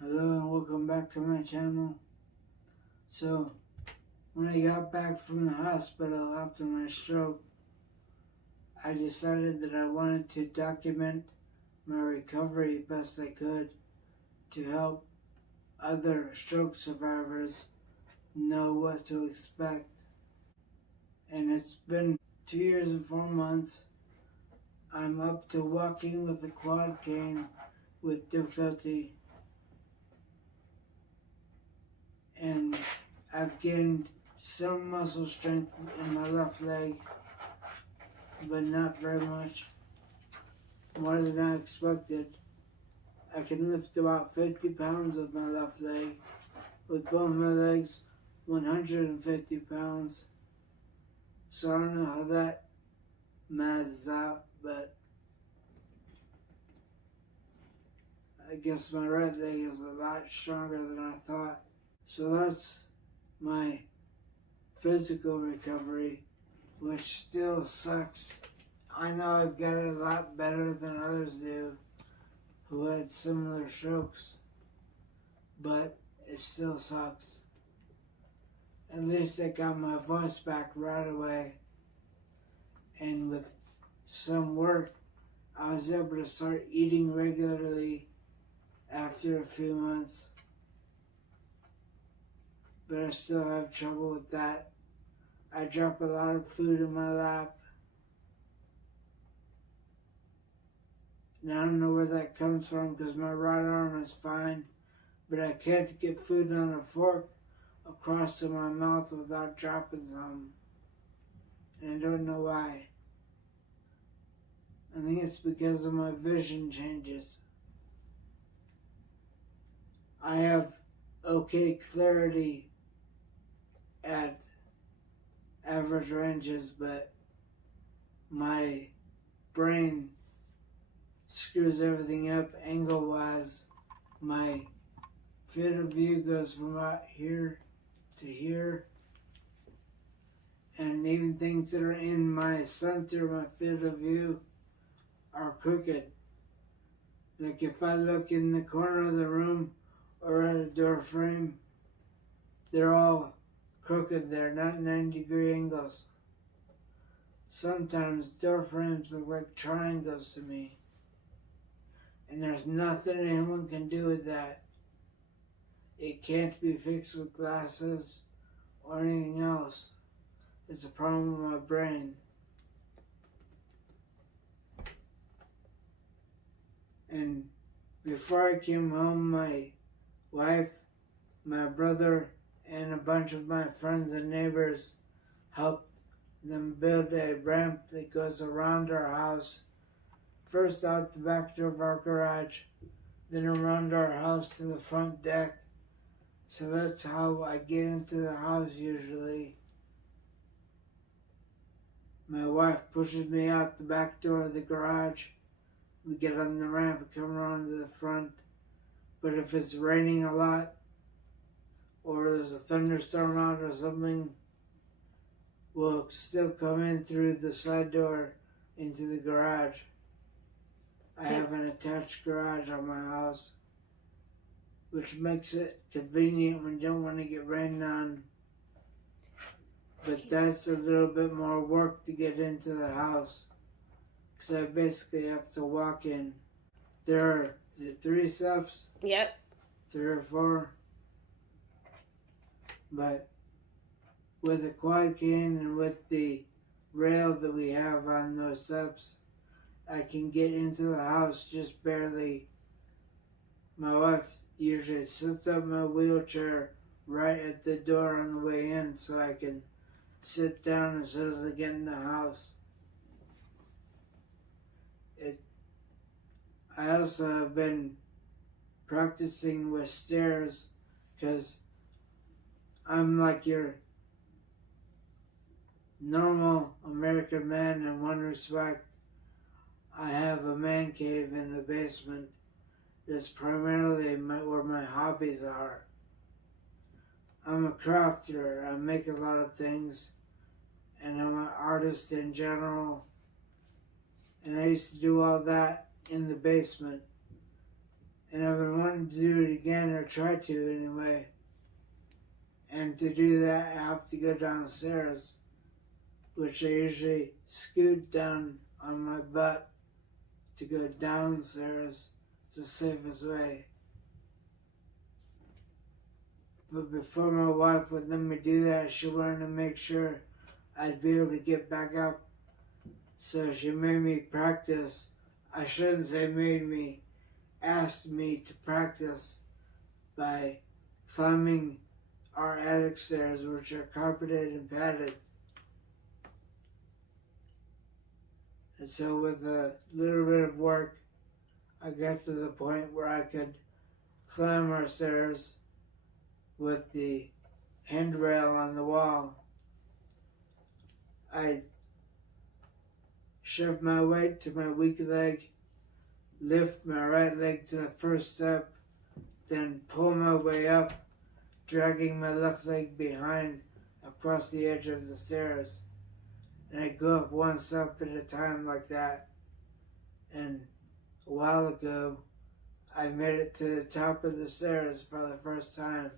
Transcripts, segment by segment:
Hello and welcome back to my channel. So, when I got back from the hospital after my stroke, I decided that I wanted to document my recovery best I could to help other stroke survivors know what to expect. And it's been 2 years and 4 months. I'm up to walking with a quad cane with difficulty, and I've gained some muscle strength in my left leg, but not very much, more than I expected. I can lift about 50 pounds with my left leg, with both my legs 150 pounds. So I don't know how that maths out, but I guess my right leg is a lot stronger than I thought. So that's my physical recovery, which still sucks. I know I've got it a lot better than others do who had similar strokes, but it still sucks. At least I got my voice back right away, and with some work, I was able to start eating regularly after a few months. But I still have trouble with that. I drop a lot of food in my lap, and I don't know where that comes from because my right arm is fine, but I can't get food on a fork across to my mouth without dropping some, and I don't know why. I think it's because of my vision changes. I have okay clarity at average ranges, but my brain screws everything up angle-wise. My field of view goes from out here to here, and even things that are in my center, my field of view, are crooked. Like if I look in the corner of the room or at a door frame, they're all crooked. They're not 90-degree angles. Sometimes door frames look like triangles to me, and there's nothing anyone can do with that. It can't be fixed with glasses or anything else. It's a problem with my brain. And before I came home, my wife, my brother, and a bunch of my friends and neighbors helped them build a ramp that goes around our house. First out the back door of our garage, then around our house to the front deck. So that's how I get into the house usually. My wife pushes me out the back door of the garage. We get on the ramp and come around to the front. But if it's raining a lot, or there's a thunderstorm out or something, we'll still come in through the side door into the garage. I have an attached garage on my house, which makes it convenient when you don't want to get rained on. But that's a little bit more work to get into the house, because I basically have to walk in. There are, is it 3 steps? Yep. 3 or 4? But with the quad cane and with the rail that we have on those steps, I can get into the house just barely. My wife usually sets up my wheelchair right at the door on the way in so I can sit down as soon as I get in the house. I also have been practicing with stairs because I'm like your normal American man in one respect. I have a man cave in the basement that's primarily where my hobbies are. I'm a crafter. I make a lot of things, and I'm an artist in general. And I used to do all that in the basement. And I've been wanting to do it again, or try to anyway. And to do that, I have to go downstairs, which I usually scoot down on my butt to go downstairs. It's the safest way. But before my wife would let me do that, she wanted to make sure I'd be able to get back up. So she made me practice. I shouldn't say made me, asked me to practice by climbing our attic stairs, which are carpeted and padded. And so with a little bit of work, I got to the point where I could climb our stairs with the handrail on the wall. I shift my weight to my weak leg, lift my right leg to the first step, then pull my way up, dragging my left leg behind across the edge of the stairs. And I go up one step at a time like that. And a while ago, I made it to the top of the stairs for the first time.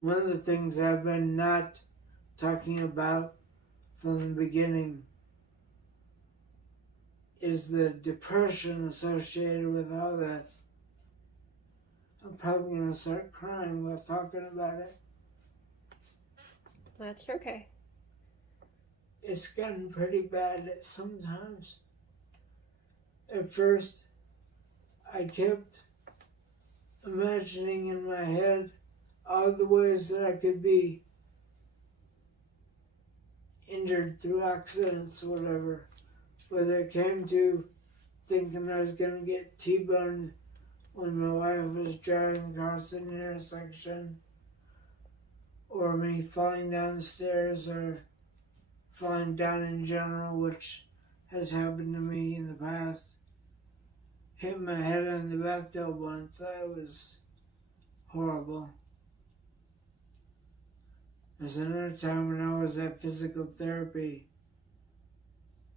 One of the things I've been not talking about from the beginning is the depression associated with all this. I'm probably going to start crying while talking about it. That's okay. It's gotten pretty bad sometimes. At first, I kept imagining in my head all the ways that I could be injured through accidents or whatever. But it came to thinking I was going to get T-boned when my wife was driving across an intersection, or me falling down the stairs, or falling down in general, which has happened to me in the past. Hit my head on the bathtub once. That was horrible. There's another time when I was at physical therapy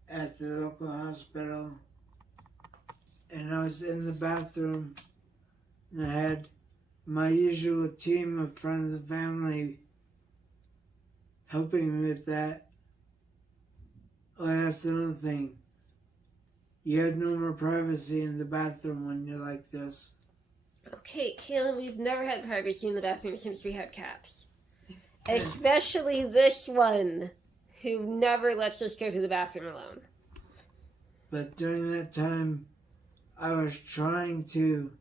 at the local hospital, and I was in the bathroom, and I had my usual team of friends and family helping me with that. Oh, that's another thing. You have no more privacy in the bathroom when you're like this. Okay, Kaylin, we've never had privacy in the bathroom since we had cats. Especially this one, who never lets us go to the bathroom alone. But during that time, I was trying to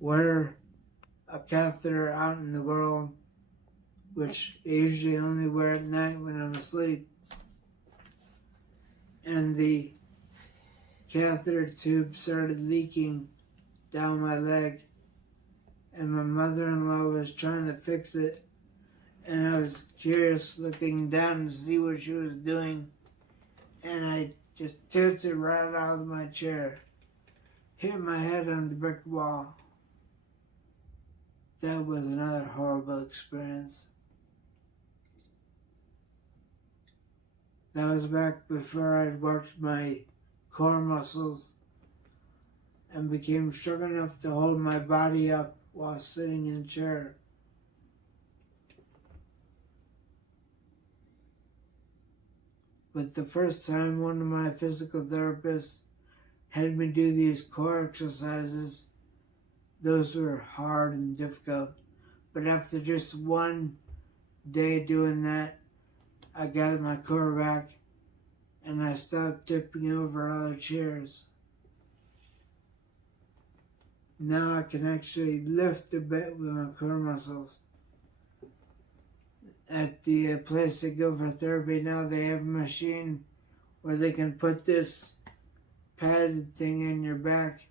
wear a catheter out in the world, which I usually only wear at night when I'm asleep. And the catheter tube started leaking down my leg, and my mother-in-law was trying to fix it, and I was curious looking down to see what she was doing, and I just tilted right out of my chair, hit my head on the brick wall. That was another horrible experience. That was back before I'd worked my core muscles and became strong enough to hold my body up while sitting in a chair. But the first time one of my physical therapists had me do these core exercises, those were hard and difficult. But after just one day doing that, I got my core back and I stopped tipping over other chairs. Now I can actually lift a bit with my core muscles. At the place I go for therapy now, they have a machine where they can put this padded thing in your back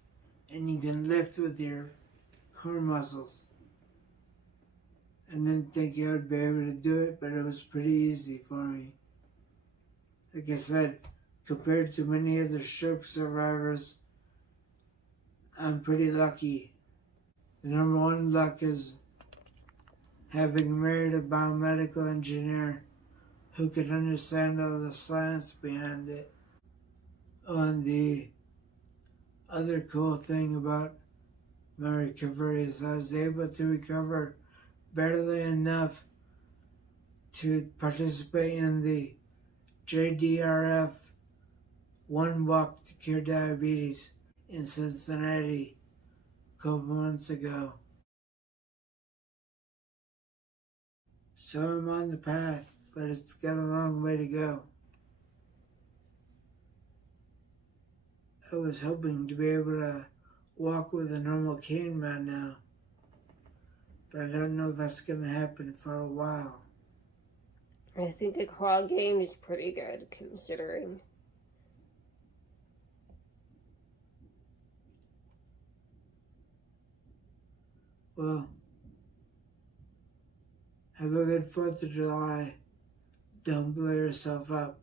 and you can lift with your core muscles. I didn't think I would be able to do it, but it was pretty easy for me. Like I said, compared to many other stroke survivors, I'm pretty lucky. The number one luck is having married a biomedical engineer who could understand all the science behind it. On the other cool thing about my recovery is I was able to recover barely enough to participate in the JDRF One Walk to Cure Diabetes in Cincinnati a couple months ago. So I'm on the path, but it's got a long way to go. I was hoping to be able to walk with a normal cane by now, but I don't know if that's going to happen for a while. I think the crawl game is pretty good, considering. Well, have a good 4th of July. Don't blow yourself up.